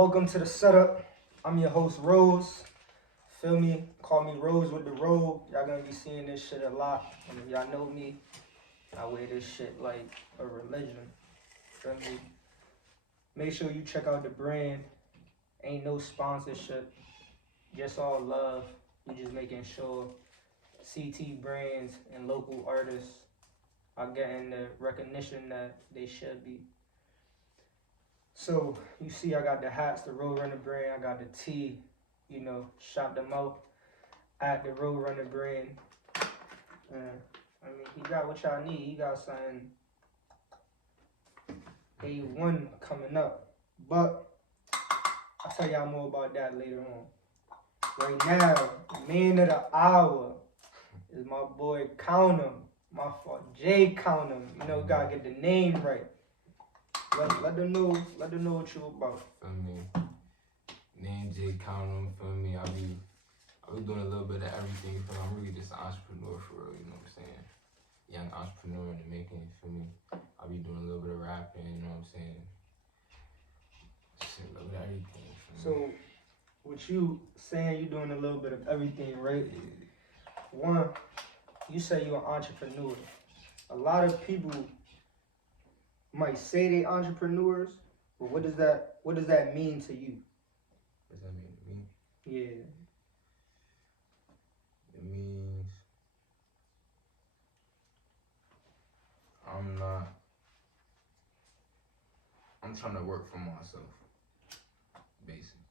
Welcome to the setup. I'm your host, Rose. Feel me? Call me Rose with the robe. Y'all gonna be seeing this shit a lot. And if y'all know me, I wear this shit like a religion. Feel me? Make sure you check out the brand. Ain't no sponsorship. Just all love. We just making sure CT brands and local artists are getting the recognition that they should be. So you see, I got the hats, the Roadrunner brand. I got the tee. Shop them out at the Roadrunner brand. He got what y'all need. He got something A1 coming up. But I'll tell y'all more about that later on. Right now, the man of the hour is my boy Jcountem. My fault, Jcountem. Gotta get the name right. Let them know what you about. Feel me? Name Jcountem, feel me? I be doing a little bit of everything. Feel me? I'm really just an entrepreneur for real, you know what I'm saying? Young entrepreneur in the making, feel me? I be doing a little bit of rapping, you know what I'm saying? Shit, a little bit of everything. So, with you saying you doing a little bit of everything, right? One, you say you're an entrepreneur. A lot of people might say they entrepreneurs, but what does that mean to you? What does that mean to me? Yeah. It means I'm trying to work for myself, basically.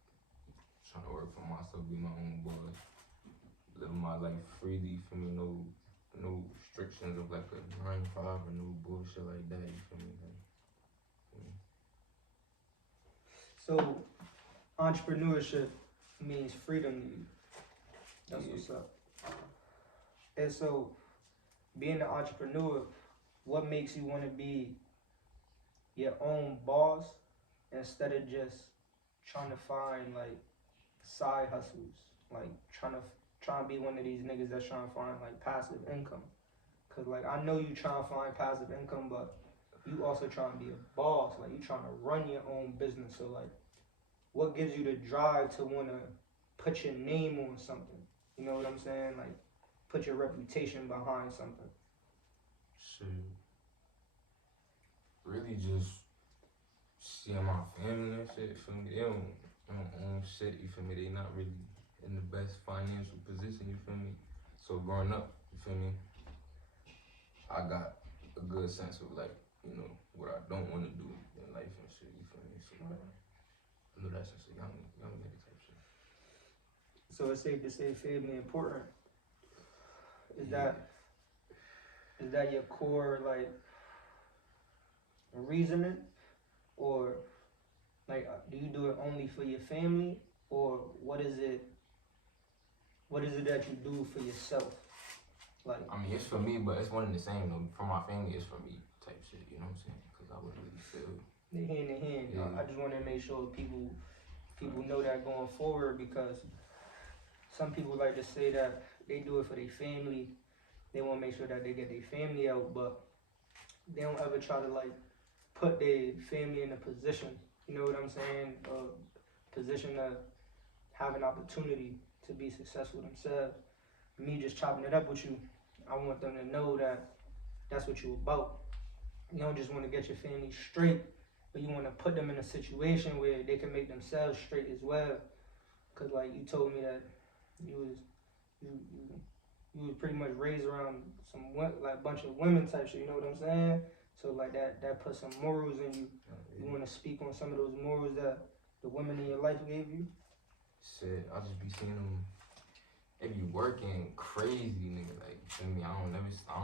Trying to work for myself, be my own boss, live my life freely, for me, no restrictions of like a 9 to 5 or no bullshit like that, you feel me? So, entrepreneurship means freedom to you. That's what's up. And so, being an entrepreneur, what makes you want to be your own boss instead of just trying to find like side hustles, like trying to be one of these niggas that's trying to find like passive income? Cause like I know you trying to find passive income, but you also trying to be a boss, like you trying to run your own business. So like, what gives you the drive to want to put your name on something? You know what I'm saying? Like, put your reputation behind something. Shit. Really just seeing my family and shit, feel me? They don't own shit, you feel me? They not really in the best financial position, you feel me? So growing up, you feel me? I got a good sense of like, what I don't want to do in life and shit, you feel me? So I know that's just a young nigga type shit. So it's safe to say family important. Is that your core like reasoning, or like do you do it only for your family, or what is it that you do for yourself? Like, I mean, it's for me, but it's one and the same though. For my family, it's for me type shit, you know what I'm saying? Because I wouldn't really feel they hand in hand. Yeah. I just want to make sure people know that going forward, because some people like to say that they do it for their family. They want to make sure that they get their family out, but they don't ever try to like put their family in a position, you know what I'm saying? Position to have an opportunity to be successful themselves. Me just chopping it up with you, I want them to know that that's what you're about. You don't just want to get your family straight, but you want to put them in a situation where they can make themselves straight as well. Cause like you told me that you was pretty much raised around some like bunch of women type shit. You know what I'm saying? So like that put some morals in you. You want to speak on some of those morals that the women in your life gave you? Shit, I just be seeing them. They be working crazy, nigga. Like, you feel me? I don't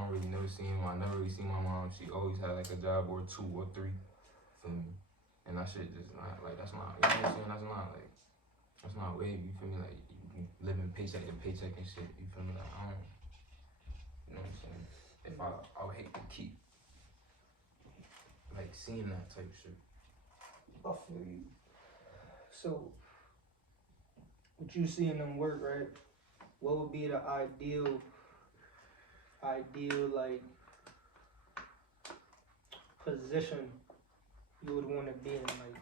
really never see him. I never really see my mom. She always had like a job or 2 or 3. Feel me? And that shit just not like that's not. You know what I'm saying? That's not wave. You feel me? Like you living paycheck to paycheck and shit. You feel me? Like I don't. You know what I'm saying? If I would hate to keep like seeing that type shit. I feel you. So, what you see in them work, right? What would be the ideal like position you would want to be in? Like,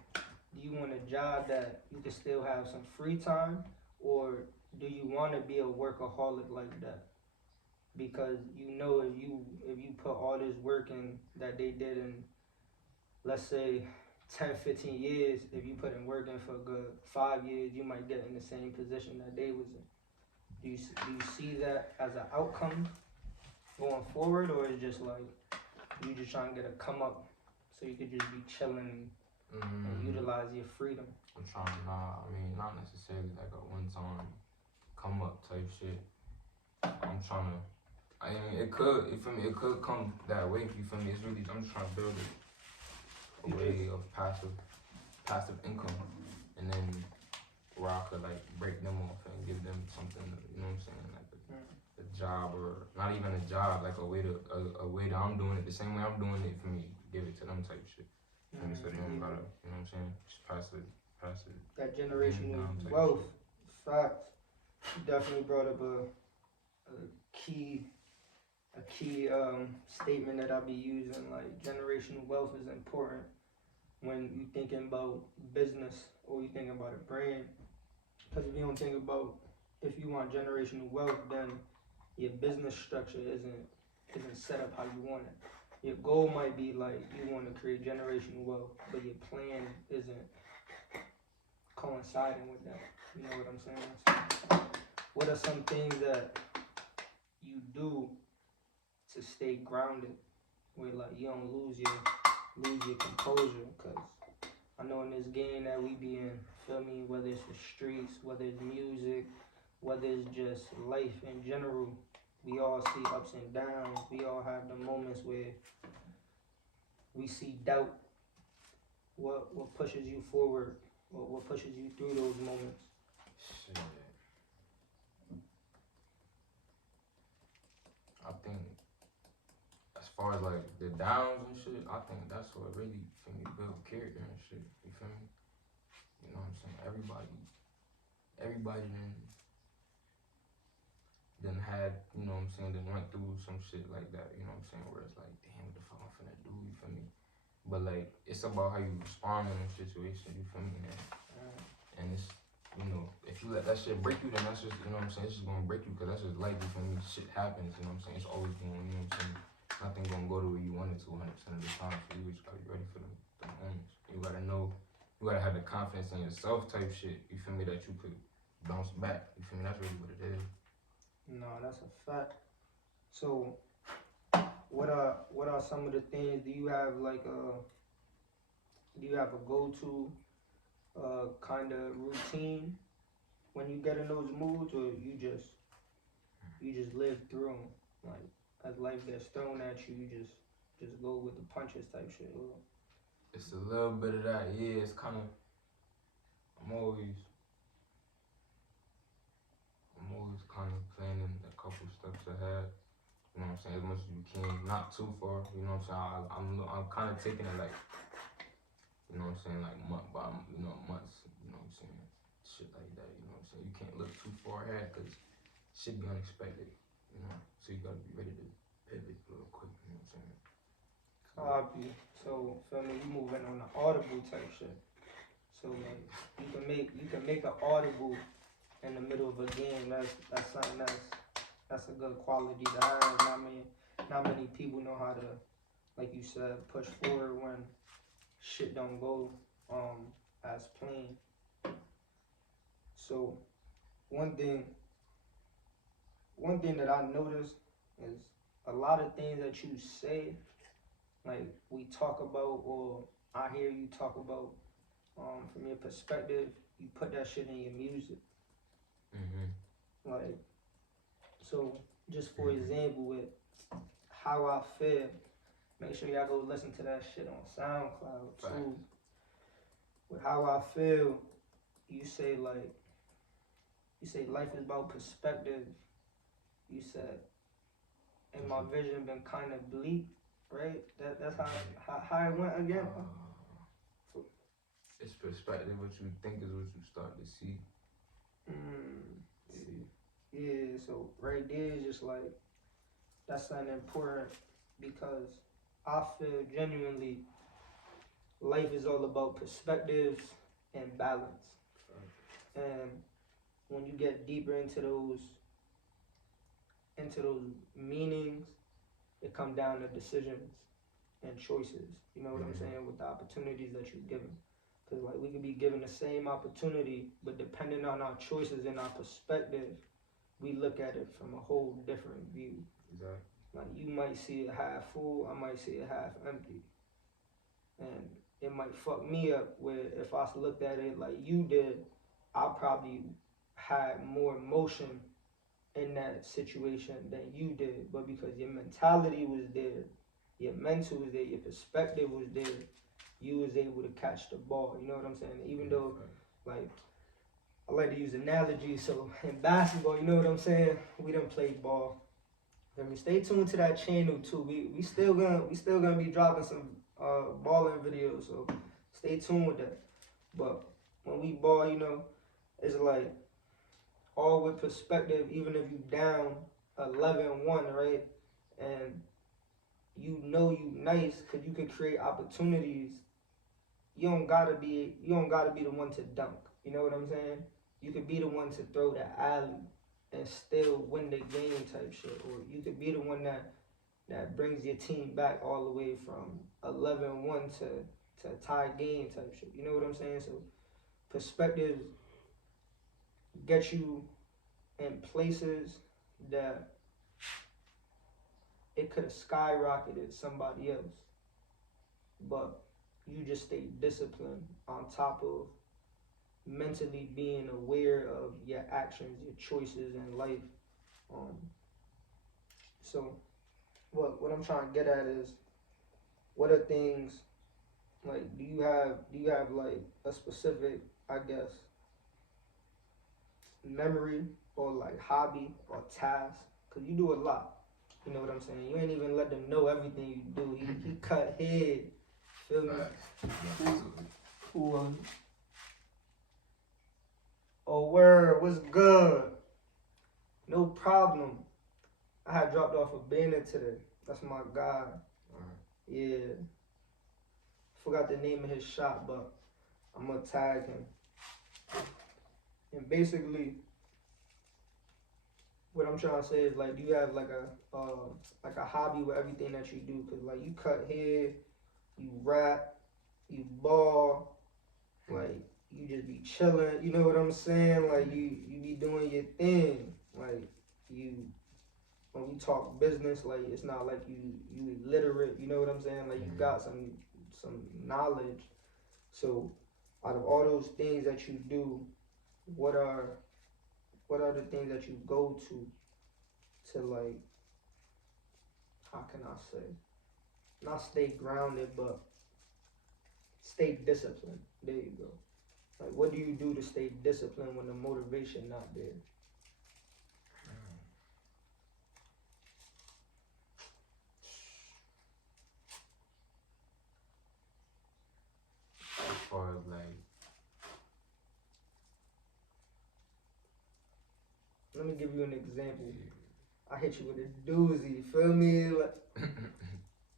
Do you want a job that you can still have some free time, or do you want to be a workaholic like that? Because you know if you put all this work in that they did in, let's say, 10, 15 years, if you put in work in for a good 5 years, you might get in the same position that they was in. Do you see that as an outcome going forward, or is just like you just trying to get a come up so you could just be chilling and utilize your freedom? I'm trying, I mean, not necessarily like a one time come up type shit. I'm trying to, I mean, it could, you feel me, it could come that way, you feel me, it's really, I'm just trying to build a way of passive income, and then where I could like break them off and give them something, you know what I'm saying, like a job, or not even a job, like a way that I'm doing it the same way I'm doing it, for me, give it to them type shit. So they don't gotta, you know what I'm saying, just pass it. That generational wealth, facts. You definitely brought up a key statement that I'll be using. Like, generational wealth is important when you thinking about business or you thinking about a brand. Because if you don't think about, if you want generational wealth, then your business structure isn't set up how you want it. Your goal might be like you want to create generational wealth, but your plan isn't coinciding with that. You know what I'm saying? What are some things that you do to stay grounded, where like you don't lose your composure? Because I know in this game that we be in, feel me, whether it's the streets, whether it's music, whether it's just life in general, we all see ups and downs. We all have the moments where we see doubt. What pushes you forward? What pushes you through those moments? Shit. I think as far as like the downs and shit, I think that's what really for me build character and shit. You feel me? You know what I'm saying? Everybody then had, you know what I'm saying, then went through some shit like that, you know what I'm saying, where it's like, damn, what the fuck I'm finna do, you feel me? But like, it's about how you respond in a situation, you feel me? And it's, you know, if you let that shit break you, then that's just, you know what I'm saying, it's just gonna break you, because that's just life, you feel me? Shit happens, you know what I'm saying? It's always going, you know what I'm saying? Nothing gonna go the way you want it to 100% of the time, so you just gotta be ready for the moments. You gotta know, you gotta have the confidence in yourself type shit, you feel me, that you could bounce back, you feel me? That's really what it is. No, that's a fact. So, what are some of the things? Do you have like do you have a go-to kind of routine when you get in those moods, or you just live through them? Like, as life gets thrown at you, you just go with the punches type shit. Or... It's a little bit of that, yeah. It's kind of, I'm always kind of planning a couple steps ahead. You know what I'm saying? As much as you can, not too far. You know what I'm saying? I'm kind of taking it like, you know what I'm saying, like month by months. You know what I'm saying? Shit like that. You know what I'm saying? You can't look too far ahead because shit be unexpected. You know, so you gotta be ready to pivot real quick. You know what I'm saying? Copy. So, feel me? You moving on the audible type shit. So like, you can make an audible in the middle of a game. That's something that's a good quality to have. Not many people know how to, like you said, push forward when shit don't go as planned. So one thing that I noticed is a lot of things that you say, like we talk about, or I hear you talk about, from your perspective, you put that shit in your music. Like, so just for example, with How I Feel, make sure y'all go listen to that shit on SoundCloud too. Right. With How I Feel, you say life is about perspective. You said, and my vision been kind of bleak, right? That's how it went again. It's perspective. What you think is what you start to see. Yeah, so right there is just like, that's something important, because I feel genuinely life is all about perspectives, and balance. And when you get deeper into those meanings, it comes down to decisions and choices. You know what I'm saying? With the opportunities that you're given. Because like we could be given the same opportunity, but depending on our choices and our perspective, we look at it from a whole different view. Exactly. Like you might see it half full, I might see it half empty. And it might fuck me up where if I looked at it like you did, I probably had more emotion in that situation than you did. But because your mentality was there, your mental was there, your perspective was there, you was able to catch the ball. You know what I'm saying? Even though, like, I like to use analogies. So in basketball, you know what I'm saying? We done played ball. I mean, stay tuned to that channel too. We still gonna be dropping some balling videos. So stay tuned with that. But when we ball, you know, it's like all with perspective. Even if you down 11-1, right? And you know you nice because you can create opportunities. You don't gotta be the one to dunk. You know what I'm saying? You could be the one to throw the alley and still win the game type shit. Or you could be the one that brings your team back all the way from 11-1 to a tie game type shit. You know what I'm saying? So perspective gets you in places that it could have skyrocketed somebody else. But you just stay disciplined on top of mentally being aware of your actions, your choices in life. So what I'm trying to get at is, what are things like? Do you have like a specific, I guess, memory or like hobby or task? Cause you do a lot. You know what I'm saying? You ain't even let them know everything you do. He cut head. Feel me? Who oh word, what's good? No problem. I had dropped off a banner today. That's my guy. Yeah. Forgot the name of his shop, but I'm gonna tag him. And basically, what I'm trying to say is like, do you have like a hobby with everything that you do? Cause like you cut hair, you rap, you ball, like you just be chilling. You know what I'm saying? Like you be doing your thing. Like you, when we talk business, like it's not like you illiterate. You know what I'm saying? Like you got some knowledge. So out of all those things that you do, what are the things that you go to like, how can I say, not stay grounded, but stay disciplined. There you go. Like what do you do to stay disciplined when the motivation not there? As far as like, let me give you an example. I hit you with a doozy, feel me? Like,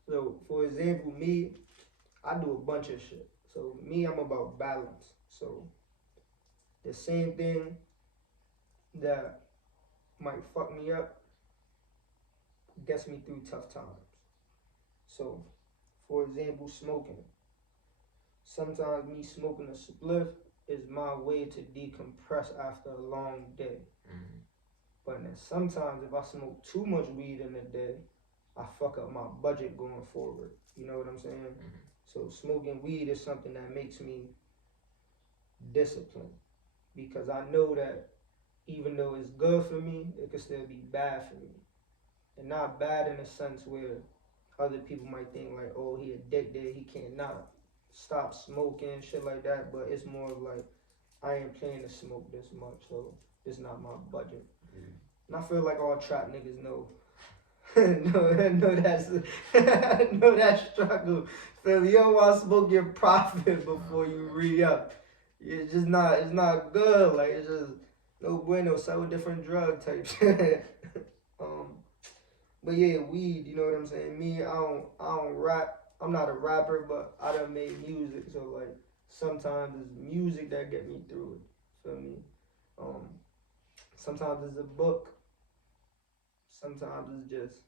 so for example, me, I do a bunch of shit. So me, I'm about balance. So the same thing that might fuck me up gets me through tough times. So for example, smoking. Sometimes me smoking a spliff is my way to decompress after a long day. But then sometimes if I smoke too much weed in a day, I fuck up my budget going forward. You know what I'm saying? So smoking weed is something that makes me disciplined, because I know that even though it's good for me, it could still be bad for me. And not bad in a sense where other people might think like, oh, he addicted, he cannot stop smoking, shit like that. But it's more of like, I ain't planning to smoke this much, so it's not my budget. And I feel like all trap niggas know know that's know that struggle. Feel me? You don't want to smoke your profit before you re-up. It's just not, it's not good. Like it's just no bueno. Sell a different drug type shit. But yeah, weed. You know what I'm saying? Me, I don't rap. I'm not a rapper, but I done made music. So like Sometimes it's music that get me through it. Feel me? Sometimes it's a book. Sometimes it's just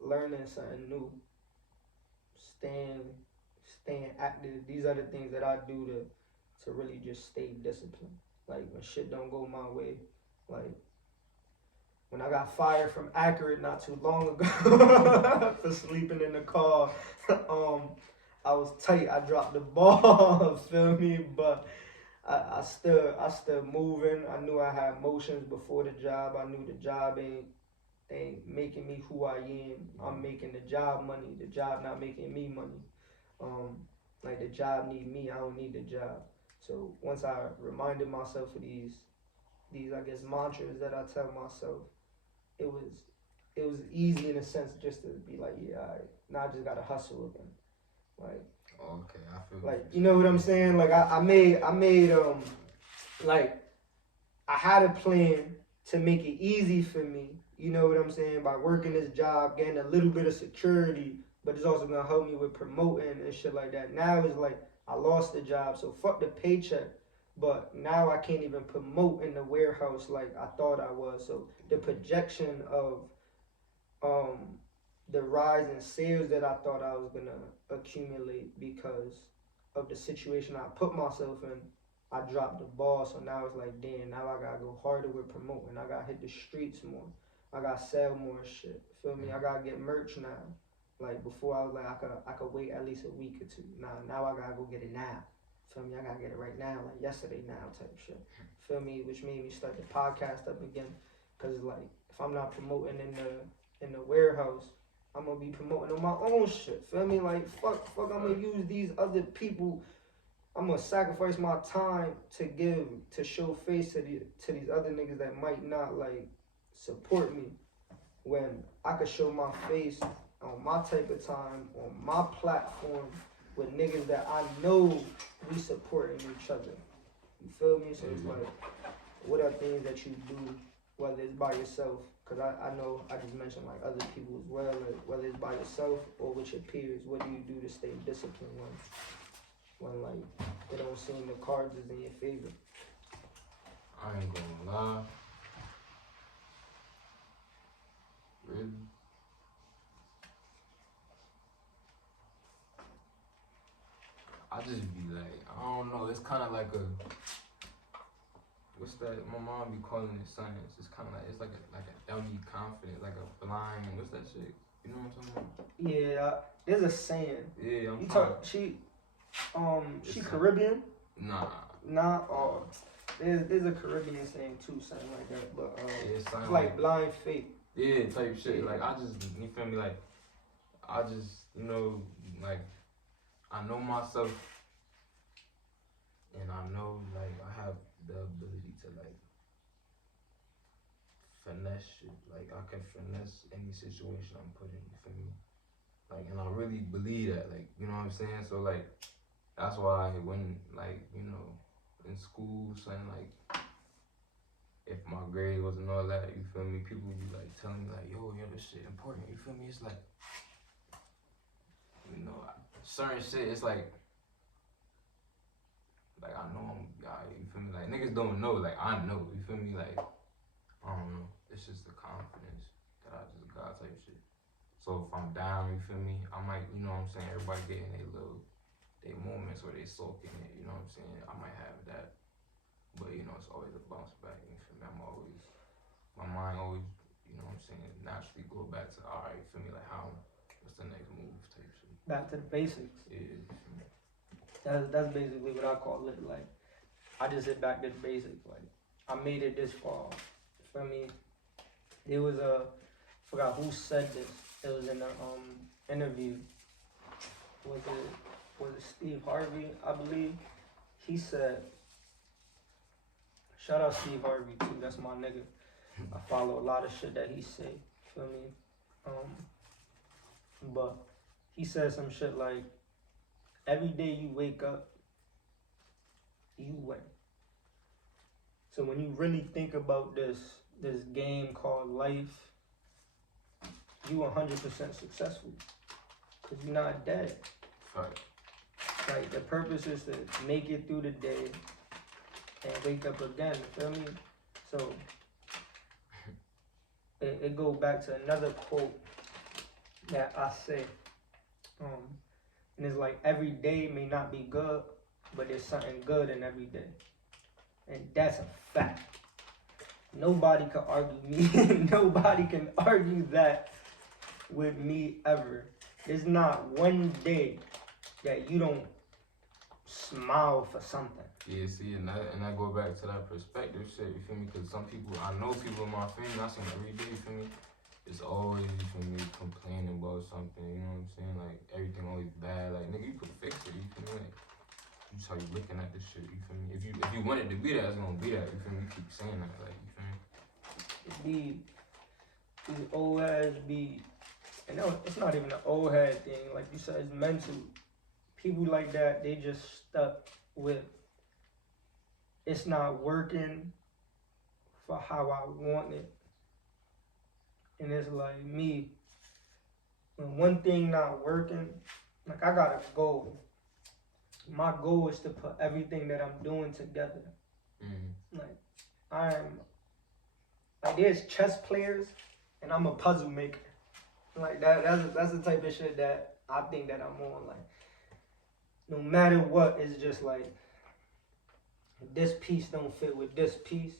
learning something new. Staying staying active. These are the things that I do to really just stay disciplined. Like when shit don't go my way. Like when I got fired from Accurate not too long ago for sleeping in the car, I was tight. I dropped the ball, feel me? But I still moving. I knew I had motions before the job. I knew the job ain't making me who I am. I'm making the job money. The job not making me money. Um, like the job need me. I don't need the job. So once I reminded myself of these I guess mantras that I tell myself, it was it was easy in a sense just to be like, yeah, now I just gotta hustle again. Like Okay, I feel like what you you're know saying. what I'm saying? Like I made like I had a plan to make it easy for me. You know what I'm saying? By working this job, getting a little bit of security, but it's also gonna help me with promoting and shit like that. Now it's like I lost the job, so fuck the paycheck. But now I can't even promote in the warehouse like I thought I was. So the projection of um the rise in sales that I thought I was gonna accumulate because of the situation I put myself in, I dropped the ball. So now it's like, damn, now I gotta go harder with promoting. I gotta hit the streets more. I gotta sell more shit. Feel me? I gotta get merch now. Like before, I was like, I could wait at least a week or two. Now I gotta go get it now. Feel me? I gotta get it right now, like yesterday now type shit. Feel me? Which made me start the podcast up again. Cause like if I'm not promoting in the warehouse, I'm gonna be promoting on my own shit. Feel me? Like fuck, I'm gonna use these other people. I'm gonna sacrifice my time to show face to these other niggas that might not like support me when I could show my face on my type of time on my platform with niggas that I know we supporting each other. You feel me? So it's like, what are things that you do, whether it's by yourself? Because I know I just mentioned like other people as well, like whether it's by yourself or with your peers. What do you do to stay disciplined when like it don't seem the cards is in your favor? I ain't gonna lie. Really? I just be like, I don't know. It's kind of like a, what's that? My mom be calling it science. It's kind of like, it's like a dummy confidence, like a blind. What's that shit? You know what I'm talking about? Yeah, there's a saying. Yeah, I'm You trying. talk she Caribbean? Nah. Nah, or there's a Caribbean saying too, something like that. But Yeah, it's it's like blind faith. yeah, type shit. Yeah. Like I just, you feel me? Like I just, like I know myself, and I know like I have the ability to like finesse shit. Like I can finesse any situation I'm put in. You feel me? Like, and I really believe that. Like, you know what I'm saying? So like, that's why when like in school, something like if my grade wasn't all that, you feel me? People be like telling me like, yo, this shit important. You feel me? It's like, certain shit. It's like I know you feel me? Like niggas don't know. Like I know. You feel me? Like I don't know. It's just the confidence that I just got type shit. So if I'm down, you feel me? I might, you know what I'm saying? Everybody getting they moments where they soak in it. You know what I'm saying? I might have that. But it's always a bounce back. You feel me? My mind always, you know what I'm saying, naturally go back to, all right, feel me, like what's the next move type shit. Back to the basics. Yeah. That's basically what I call it. Like I just hit back to the basics. Like I made it this far. Feel me? There was forgot who said this. It was in an interview. Was it Steve Harvey? I believe. He said, shout out Steve Harvey too. That's my nigga. I follow a lot of shit that he say. Feel me? But he said some shit like, every day you wake up, you win. So when you really think about this game called life, you 100% successful. Cause you're not dead. Right. Like the purpose is to make it through the day and wake up again. You feel me? So it goes back to another quote that I say. And it's like every day may not be good, but there's something good in every day. And that's a fact. Nobody can argue me. Nobody can argue that with me ever. There's not one day that you don't smile for something. Yeah, see, and I go back to that perspective shit, you feel me? Because some people, I know people in my family, I see them every day, you feel me? It's always, you feel me, complaining about something, you know what I'm saying? Like, everything always bad. Like, nigga, you could fix it, you feel me? Like, just how you looking at this shit, you feel me? If you want it to be that, it's gonna be that, you feel me? You keep saying that, like, you feel me? These old heads be, and no, it's not even an old head thing. Like you said, it's mental. People like that, they just stuck with, it's not working for how I want it. And it's like me, when one thing not working, like I got a goal. My goal is to put everything that I'm doing together. Like there's chess players, and I'm a puzzle maker. Like that's the type of shit that I think that I'm on. Like no matter what, it's just like if this piece don't fit with this piece,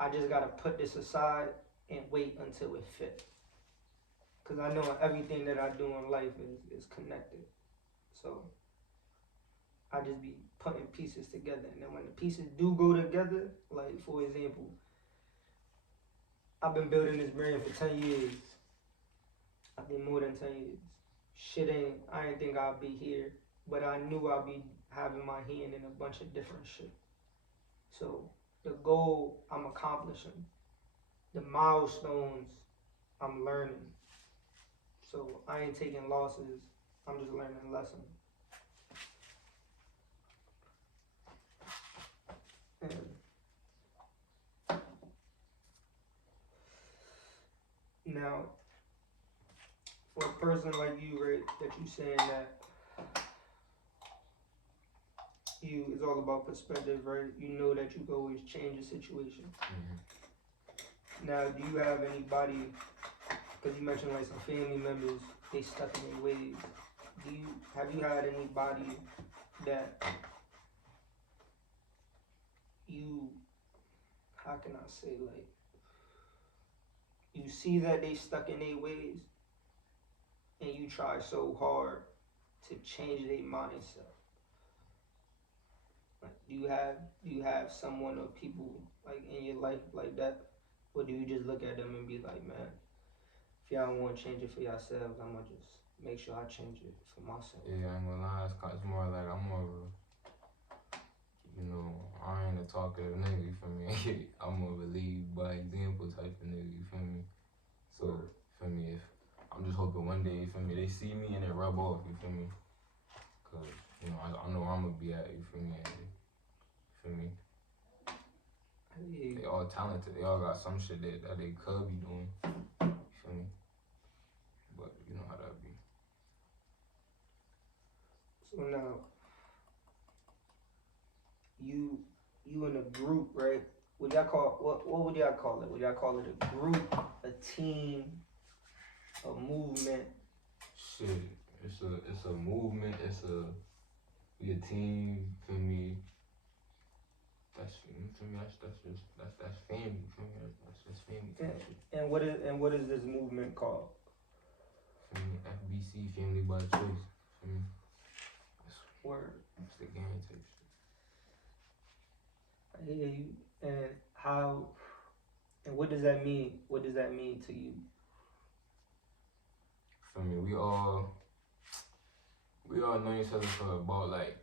I just gotta put this aside and wait until it fits. Cause I know everything that I do in life is connected. So I just be putting pieces together, and then when the pieces do go together, like for example, I've been building this brand for 10 years. I think more than 10 years. I didn't think I'd be here, but I knew I'd be having my hand in a bunch of different shit. So the goal I'm accomplishing, the milestones I'm learning. So I ain't taking losses, I'm just learning lessons. And now, for a person like you, right, that you saying that it's all about perspective, right? You know that you can always change a situation. Now, do you have anybody, because you mentioned like some family members, they stuck in their ways. Have you had anybody that you, how can I say, like, you see that they stuck in their ways and you try so hard to change their mindset? Like, do you have someone or people like in your life like that? Or do you just look at them and be like, man, if y'all don't want to change it for yourselves, I'm gonna just make sure I change it for myself? Yeah, I ain't gonna lie, it's more like, I'm more of a, you know, I ain't a talkative nigga, you feel me? I'm more of a lead by example type of nigga, you feel me? So, you feel me, if I'm just hoping one day, you feel me, they see me and it rub off, you feel me? Cause, you know, I know where I'm gonna be at, you feel me? And, you feel me? They all talented, they all got some shit that they could be doing, you feel me? But you know how that be. So now, you in a group, right? What would y'all call it? Would y'all call it a group, a team, a movement? Shit, it's a movement, we a team, feel me? That's family, that's family, feel me? That's just family type shit. And what is this movement called? Feel me? FBC, family by choice, feel me? Word. It's the gang type shit. I hear you. And what does that mean? What does that mean to you? Feel me? We all know each other for about like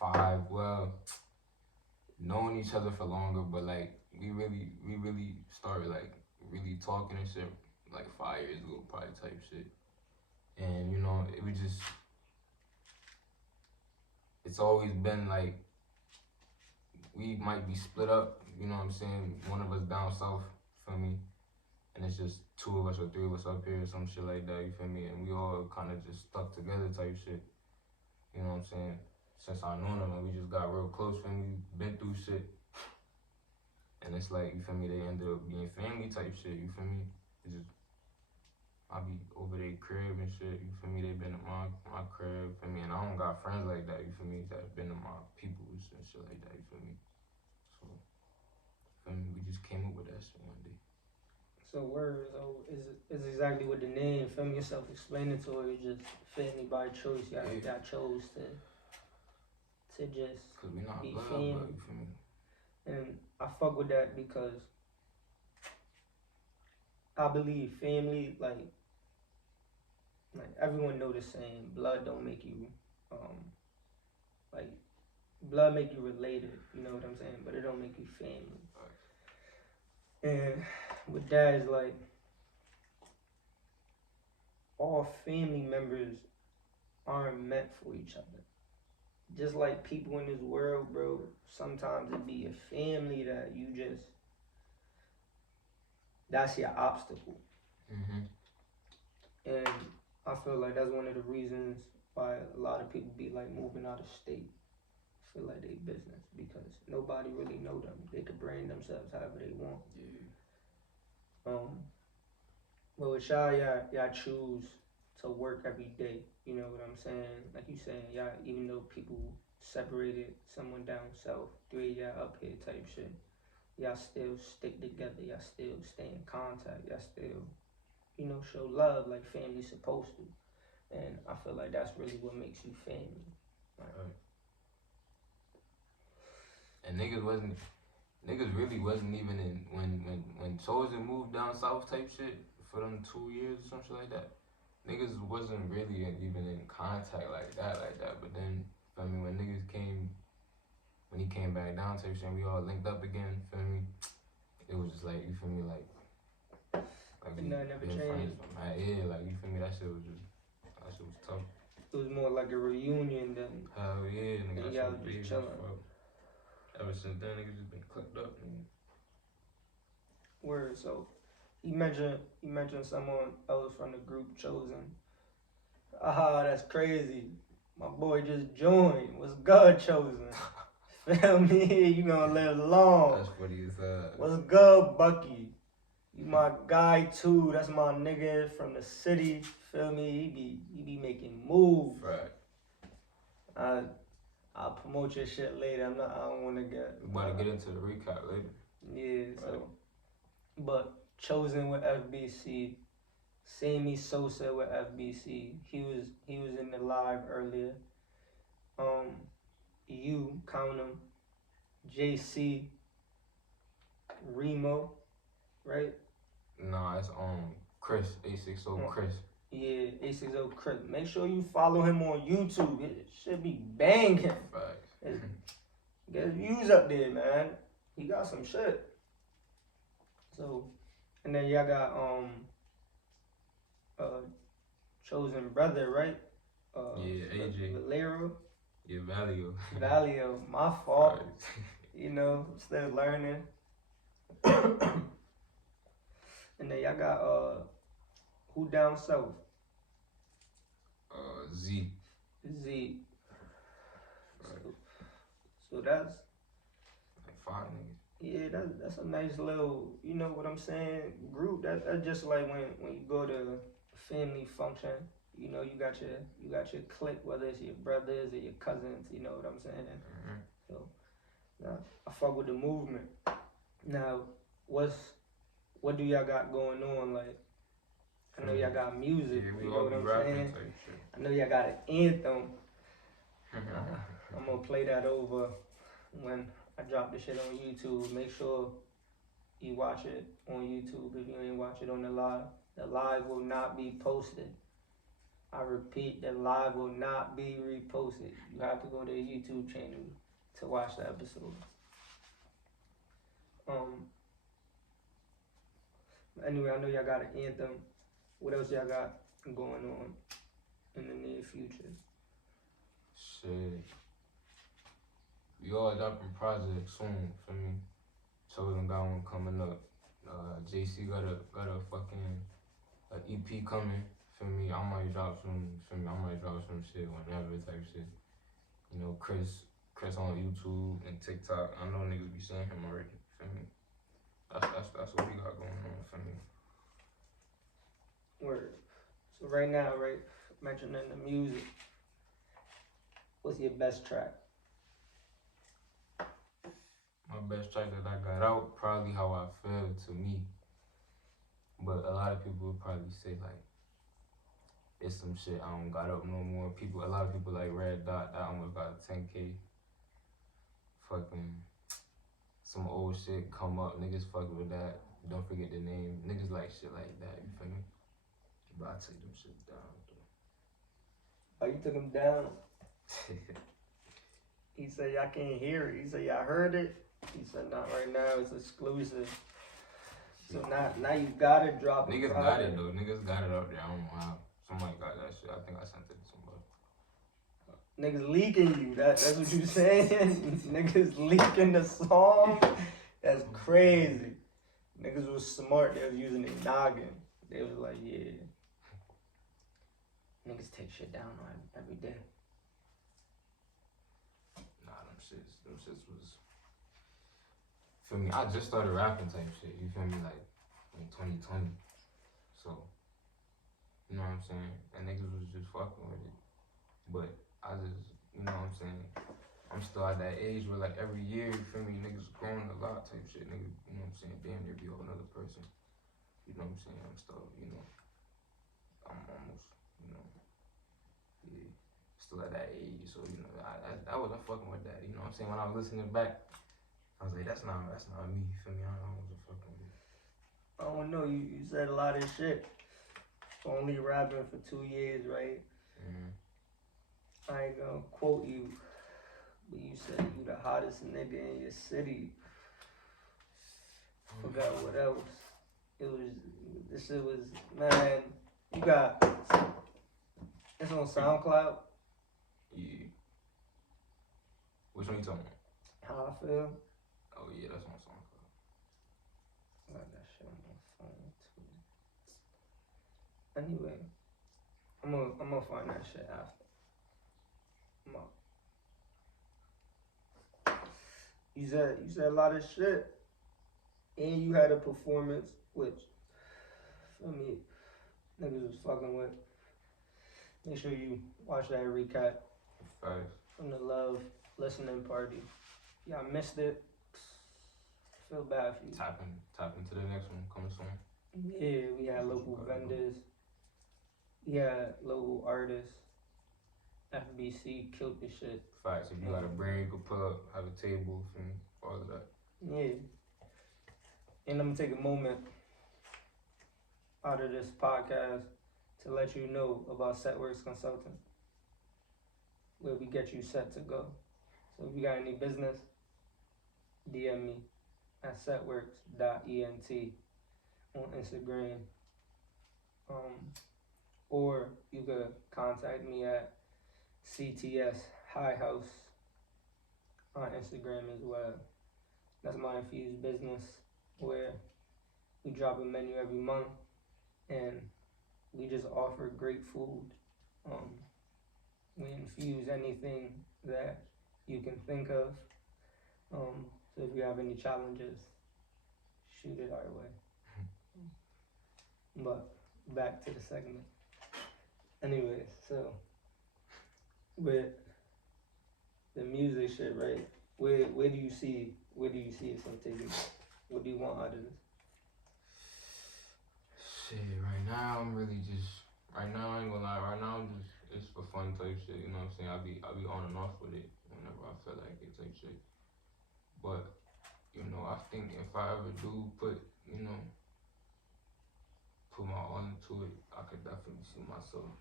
5, well, known each other for longer, but like we really started like really talking and shit like 5 years ago, probably type shit. And you know, it's always been like we might be split up, you know what I'm saying? One of us down south, feel me? And it's just 2 of us or 3 of us up here, some shit like that, you feel me? And we all kind of just stuck together type shit, you know what I'm saying? Since I known them, and we just got real close, feel me? Been through shit. And it's like, you feel me, they ended up being family type shit, you feel me? It's just, I be over their crib and shit, you feel me? They been to my crib, you feel me? And I don't got friends like that, you feel me? That been to my peoples and shit like that, you feel me? So, feel me? We just came up with that shit one day. So is exactly what the name, feel me, self-explanatory, just family by choice. Y'all chose to just Cause we not be blood, family. but you feel me? And I fuck with that because I believe family, like everyone know the saying, blood don't make you, like blood make you related, you know what I'm saying? But it don't make you family. And with that is like, all family members aren't meant for each other. Just like people in this world, bro, sometimes it be a family that you just, that's your obstacle. Mm-hmm. And I feel like that's one of the reasons why a lot of people be like moving out of state. Feel like they business because nobody really know them. They could brand themselves however they want. Yeah. But with y'all choose to work every day. You know what I'm saying? Like you saying, y'all, even though people separated, someone down south, 3 y'all up here type shit, y'all still stick together. Y'all still stay in contact. Y'all still, you know, show love like family's supposed to. And I feel like that's really what makes you family. Right. And niggas really wasn't even in when Chosen moved down south type shit for them 2 years or some shit like that. Niggas wasn't really even in contact like that. But then, feel me, when he came back down type shit, and we all linked up again. Feel me, it was just like, you feel me, like we never been changed. friends from that. Yeah, like, you feel me, that shit was tough. It was more like a reunion than. Hell yeah, nigga, that y'all shit was big as chilling. fuck. Ever since then, niggas just been clicked up, nigga. Word. So he mentioned someone else from the group Chosen. Ah, that's crazy. My boy just joined. What's good, Chosen? Feel me? You gonna live long. That's funny as hell. What's good, Bucky? You my guy too. That's my nigga from the city. Feel me? He be making moves. Right. I'll promote your shit later. I don't wanna get. We about to get into the recap later. Yeah, so but Chosen with FBC, Sammy Sosa with FBC. He was in the live earlier. Jcountem, JC, Remo, right? Nah, it's Chris, 860 Chris. Yeah, 860 Chris. Make sure you follow him on YouTube. It should be banging. Facts. Get his views up there, man. He got some shit. So, and then y'all got Chosen brother, right? Yeah, AJ. Valero. Yeah, Valio. Valio, my fault. You know, still learning. And then y'all got who down south? Z. Z. So that's like 5 niggas. Yeah, that's a nice little, you know what I'm saying, group. That's just like when you go to a family function, you know, you got your clique, whether it's your brothers or your cousins, you know what I'm saying. Mm-hmm. So now I fuck with the movement. Now, what do y'all got going on? Like, I know y'all got music. Yeah, we you all know be what I'm rapping saying. type shit. I know y'all got an anthem. I'm gonna play that over when I drop the shit on YouTube. Make sure you watch it on YouTube if you ain't watch it on the live. The live will not be posted. I repeat, the live will not be reposted. You have to go to the YouTube channel to watch the episode. Anyway, I know y'all got an anthem. What else y'all got going on in the near future? Shit. We all dropping projects soon, for me. Chosen got one coming up. JC got a fucking EP coming. Feel me? I might drop some. Feel me? I might drop some shit whenever type shit. You know, Chris on YouTube and TikTok. I know niggas be seeing him already. Feel me? That's what we got going on. Feel me? Word. So right now, right, mentioning the music, what's your best track? My best track that I got out, probably How I Feel to me. But a lot of people would probably say like it's some shit I don't got up no more. A lot of people like Red Dot, that almost got 10K. Fucking some old shit come up, niggas fuck with that. Don't forget the name. Niggas like shit like that, you feel me? But I take them shit down Oh, you took him down? He said y'all can't hear it. He said y'all heard it. He said not right now. It's exclusive. So now you gotta drop it. Niggas got it though. Niggas got it up there. I don't know how. Somebody got that shit. I think I sent it to somebody. Niggas leaking you. That's what you saying? Niggas leaking the song? That's crazy. Niggas was smart. They was using their noggin. They was like, yeah. Niggas take shit down every day. Nah, them shits was. Feel me? I just started rapping type shit. You feel me? Like in 2020. So, you know what I'm saying? And niggas was just fucking with it. But I just, you know what I'm saying? I'm still at that age where like every year, you feel me? Niggas growing a lot type shit. Niggas, you know what I'm saying? Damn near be another person. You know what I'm saying? I'm still, you know, I'm almost, you know, yeah, still at that age. So, you know, I wasn't fucking with that. You know what I'm saying? When I was listening back, I was like, that's not me. You feel me? I wasn't fucking with it. I don't know. You said a lot of shit. Only rapping for 2 years, right? Mm-hmm. I ain't gonna quote you, but you said you the hottest nigga in your city. Forgot what else. This shit was, man, you got, it's on SoundCloud. Yeah. Which one you talking about? How I Feel. Oh yeah, that's on SoundCloud. I got that shit on my phone too. Anyway, I'm gonna find that shit after. You said a lot of shit, and you had a performance which, for me, niggas was fucking with. Make sure you watch that recap from the Love listening party. Y'all missed it. Feel bad for you. Tap into the next one coming soon. Yeah, we had local vendors. We had local artists. FBC killed the shit. Facts. If you got a brand, you could pull up, have a table, all of that. Yeah. And I'm gonna take a moment out of this podcast to let you know about Setworks Consulting, where we get you set to go. So if you got any business, DM me at setworks.ent on Instagram. Or you could contact me at CTS High House on Instagram as well. That's my infused business where we drop a menu every month and we just offer great food. We infuse anything that you can think of. So if you have any challenges, shoot it our way. But back to the segment. Anyways, so with the music shit, right? Where do you see yourself taking? What do you want out of this? Shit, right now I'm really just I ain't gonna lie, right now I'm just it's for fun type shit, you know what I'm saying? I'll be on and off with it whenever I feel like it type shit. But, you know, I think if I ever do put my all into it, I could definitely see myself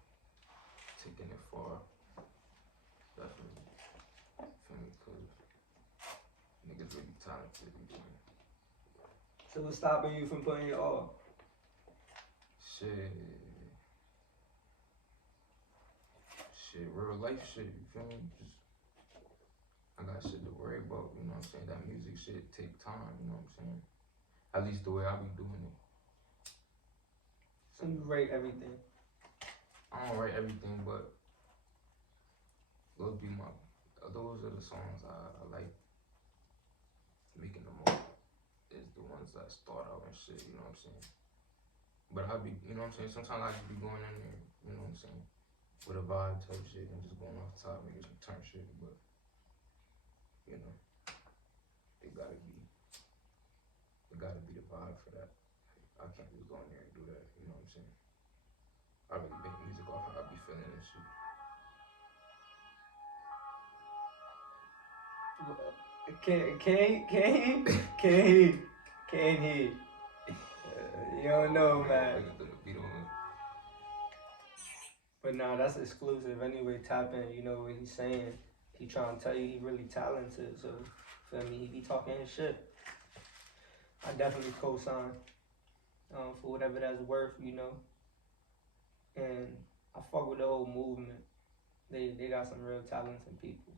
taking it far. Definitely. Feel me? Cause niggas really talented. So what's stopping you from putting your all? Shit, real life shit, you feel me? Just, I got shit to worry about, you know what I'm saying? That music shit take time, you know what I'm saying? At least the way I be doing it. So you rate everything. I don't write everything, but those are the songs I like making the most. Is the ones that start out and shit, you know what I'm saying? But I be, you know what I'm saying? Sometimes I just be going in there, you know what I'm saying? With a vibe type shit and just going off the top, making some turn shit, but, you know, it gotta be the vibe for that. I can't just go in there and do that, you know what I'm saying? I really make music off how I be feeling and shit. Can't he? You don't know, man. But nah, that's exclusive. Anyway, tap in. You know what he's saying. He trying to tell you he really talented. So, feel me? He be talking his shit. I definitely co-sign for whatever that's worth, you know. And I fuck with the whole movement. They got some real talented people.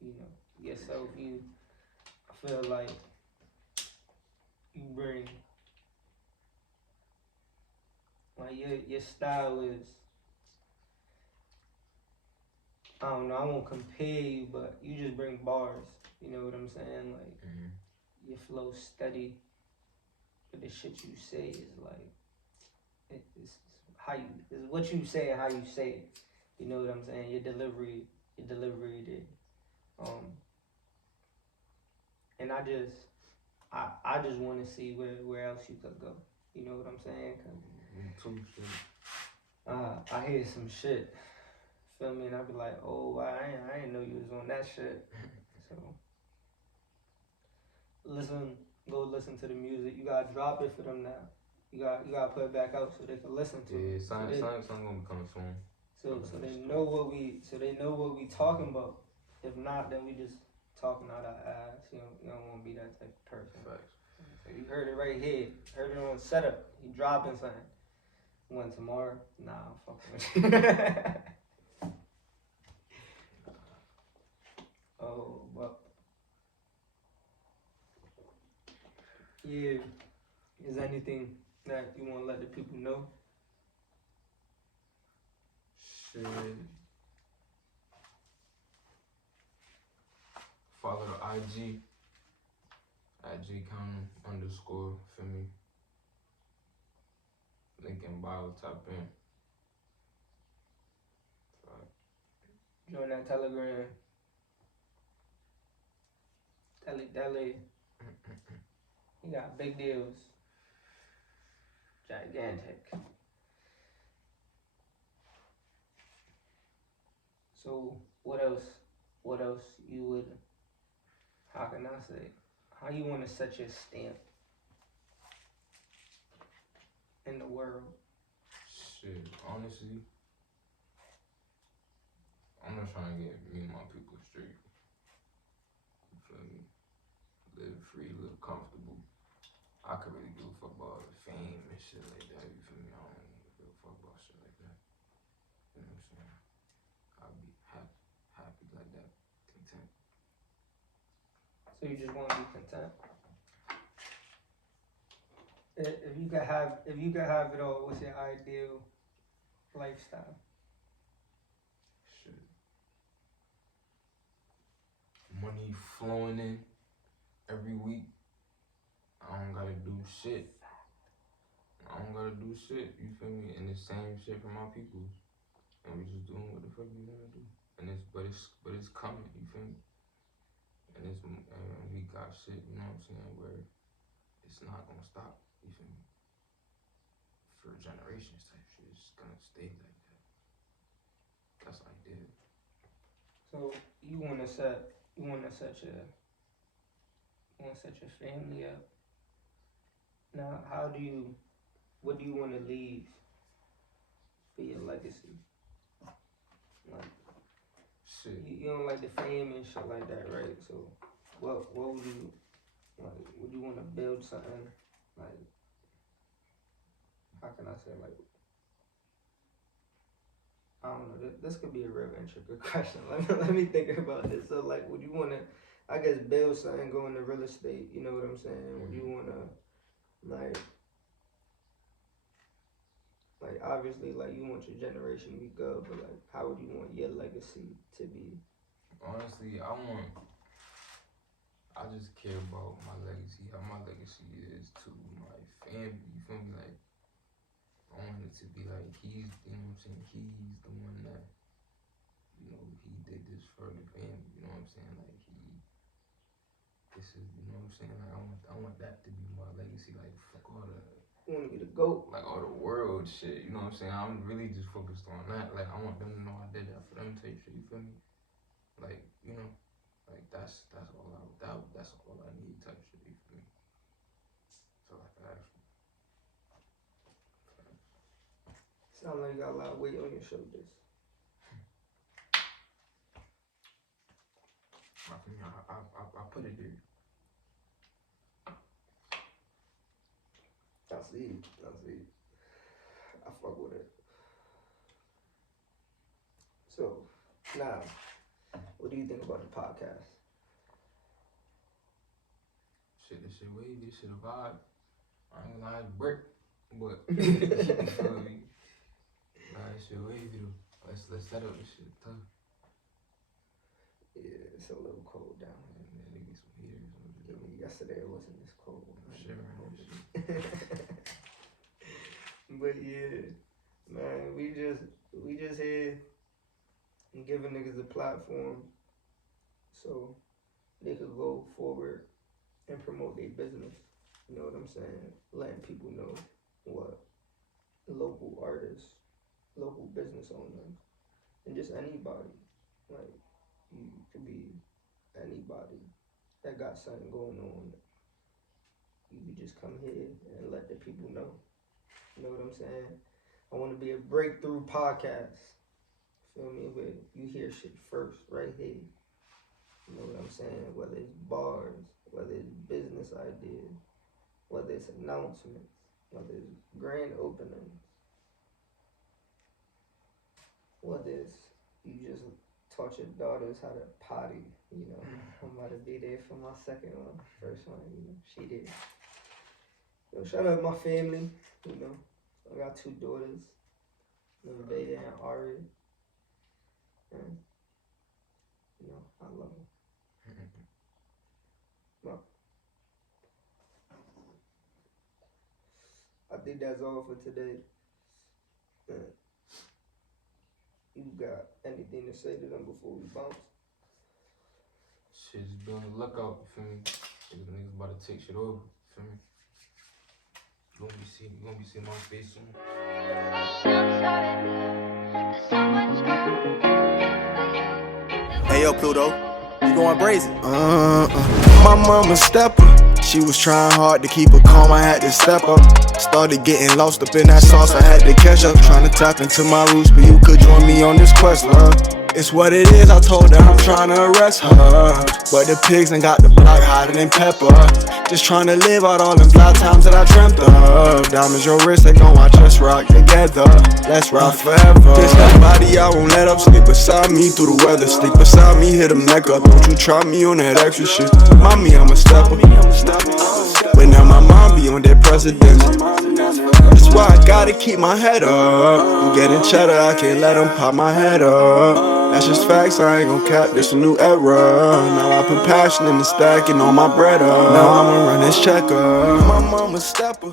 You know, yourself, I feel like you bring, like your style is, I don't know, I won't compare you, but you just bring bars. You know what I'm saying? Like your flow steady, but the shit you say is like it's what you say and how you say it. You know what I'm saying? Your delivery did. And I just want to see where else you could go. You know what I'm saying? Me too, shit. I hear some shit. Feel me? And I be like, oh, I ain't know you was on that shit. So go listen to the music. You gotta drop it for them now. You gotta put it back out so they can listen to it. Yeah, something gonna be coming soon. So they know what we talking about. If not, then we just talking out our ass. You don't want to be that type of person. Facts. So you heard it right here. Heard it on setup. He dropping something. When tomorrow? Nah, I'm fucking with you. Oh, well. Yeah. Is there anything that you want to let the people know? Shit. Follow the IG at Jcountem _ feel me? Link in bio, tap in. Join that Telegram. Deli. He got big deals. Gigantic. So what else you would, how can I say, how you want to set your stamp in the world? Shit, honestly, I'm just trying to get me and my people straight. You feel me? Live free, live comfortable. I could really give a fuck about fame and shit like that. You feel me? I don't give a fuck about shit like that. You know what I'm saying? I'll be happy like that, content. So you just want to be content. If you could have it all, what's your ideal lifestyle? Shit. Money flowing in every week. I don't gotta do shit. You feel me? And the same shit for my people. And we just doing what the fuck we wanna do. And it's coming. You feel me? And we got shit. You know what I'm saying? Where it's not gonna stop. You feel me? For generations type shit. It's gonna stay like that. That's what I did. So you wanna set your family up. Now, what do you want to leave for your legacy? Like, shit. You don't like the fame and shit like that, right? So, what would you like? Would you want to build something like? How can I say, like? I don't know. This could be a real intricate question. Let me think about this. So, like, would you want to, I guess, build something, go into real estate? You know what I'm saying? Would you want to Like obviously, like you want your generation to be good, but like, how would you want your legacy to be? Honestly, I just care about my legacy, how my legacy is to my family. You feel me? Like, I want it to be like he's, you know what I'm saying? He's the one that, you know, he did this for the family. You know what I'm saying? Like this is, you know what I'm saying? Like I want that to be my legacy. Like fuck all the. You want to be the GOAT? Like all the world shit. You know what I'm saying? I'm really just focused on that. Like I want them to know I did that for them type shit. You feel me? Like you know. Like that's all I need type shit. You feel me? So like I actually. Sound like you got a lot of weight on your shoulders. I put it there. I see. I fuck with it. So now, what do you think about the podcast? Shit, this shit wavy, this shit a vibe. I ain't gonna lie, it's brick, but you feel me? Nah, this shit wavy though. Let's set up this shit tough. Yeah, it's a little cold down here. Yeah, get some heaters. Yeah, yesterday it wasn't this cold. Sure. But yeah, man, we just here giving niggas a platform so they could go forward and promote their business. You know what I'm saying? Letting people know what local artists, local business owners, and just anybody, like you could be anybody that got something going on. You could just come here and let the people know. You know what I'm saying? I want to be a breakthrough podcast. Feel me? Where you hear shit first, right here. You know what I'm saying? Whether it's bars, whether it's business ideas, whether it's announcements, whether it's grand openings, whether it's you just taught your daughters how to potty. You know, I'm about to be there for my second one. First one, you know, she did. Yo, shout out my family. You know, I got 2 daughters, Veda and Ari. And, you know, I love them. Well, I think that's all for today. You got anything to say to them before we bounce? Shit, just be on the lookout, you feel me? Niggas about to take shit over, you feel me? You gonna be seeing my face soon. Hey yo, Pluto, you going brazen? My mama stepper. She was trying hard to keep her calm, I had to step up. Started getting lost up in that sauce, I had to catch up. Trying to tap into my roots, but you could join me on this quest, love. It's what it is, I told her I'm trying to arrest her. But the pigs ain't got the block hotter than pepper. Just trying to live out all them fly times that I dreamt of. Diamonds your wrist, they gon' watch us rock together. Let's rock forever. This that body I won't let up. Sleep beside me through the weather. Sleep beside me, hit them neck up. Don't you try me on that extra shit. Mommy, I'm a stepper. But now my mom be on that president. That's why I gotta keep my head up. I'm getting cheddar, I can't let them pop my head up. That's just facts, I ain't gon' cap, this a new era. Now I put passion in the stacking on my bread up. Now I'ma run this check up. My mama stepper.